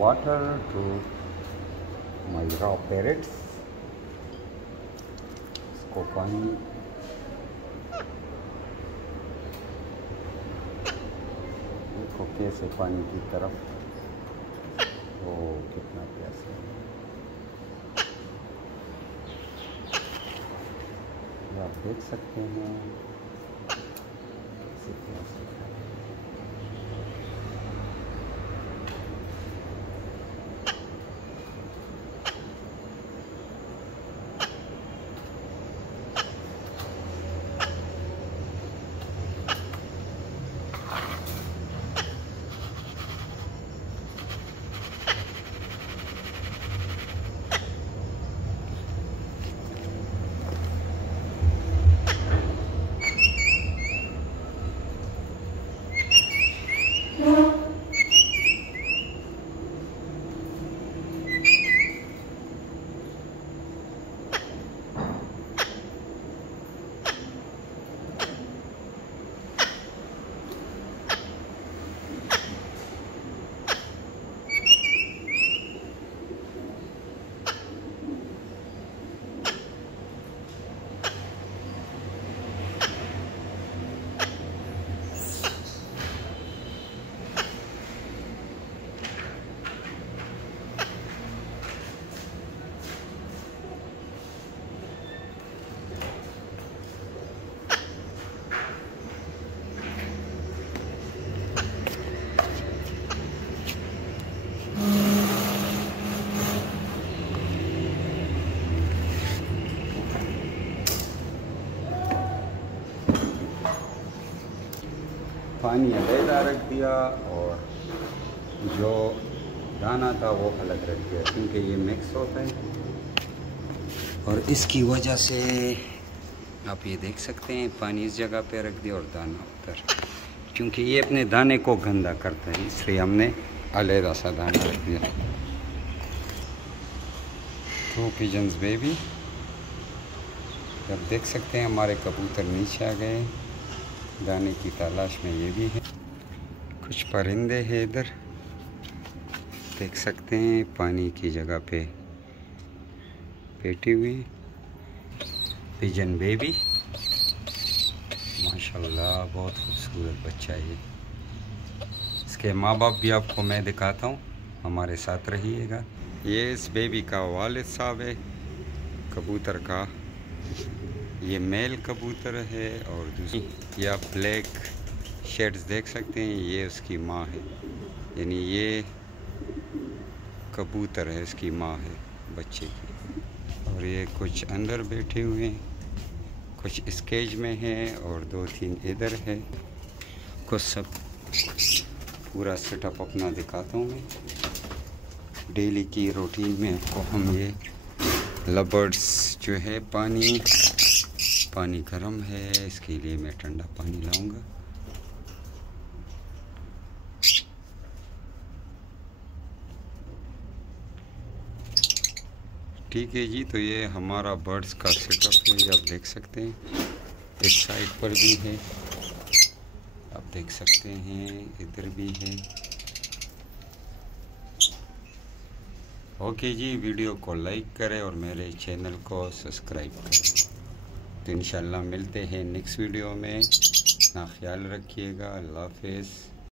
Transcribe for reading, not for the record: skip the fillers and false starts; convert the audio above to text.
water to my raw parrots. इसको पानी देखो कैसे पानी की तरफ, ओ कितना प्यासा है। आप देख सकते हैं कैसे प्यासा है। पानी अलग रख दिया और जो दाना था वो अलग रख दिया, क्योंकि ये मिक्स होता है। और इसकी वजह से आप ये देख सकते हैं पानी इस जगह पे रख दिया और दाना उधर, क्योंकि ये अपने दाने को गंदा करता है, इसलिए हमने अलग सा दाना रख दिया। 2 पिजन्स बेबी। अब देख सकते हैं हमारे कबूतर नीचे आ गए दाने की तलाश में, ये भी है। कुछ परिंदे हैं इधर, देख सकते हैं पानी की जगह पे बैठी हुई। पिजन बेबी माशाल्लाह बहुत खूबसूरत बच्चा है ये। इसके माँ बाप भी आपको मैं दिखाता हूँ, हमारे साथ रहिएगा। ये इस बेबी का वालिद साहब है कबूतर का, ये मेल कबूतर है। और दूसरी ये आप ब्लैक शेड्स देख सकते हैं, ये उसकी माँ है, यानी ये कबूतर है, इसकी माँ है बच्चे की। और ये कुछ अंदर बैठे हुए हैं, कुछ इस केज में हैं और 2-3 इधर है। कुछ सब पूरा सेटअप अपना दिखाता हूँ मैं। डेली की रूटीन में आपको हम ये लवर्ड्स जो है पानी गर्म है, इसके लिए मैं ठंडा पानी लाऊंगा। ठीक है जी, तो ये हमारा बर्ड्स का सेटअप है, आप देख सकते हैं। इस साइड पर भी है, आप देख सकते हैं, इधर भी है। ओके जी, वीडियो को लाइक करें और मेरे चैनल को सब्सक्राइब करें। तो इंशाल्लाह मिलते हैं नेक्स्ट वीडियो में। अपना ख्याल रखिएगा। अल्लाह हाफ़िज़।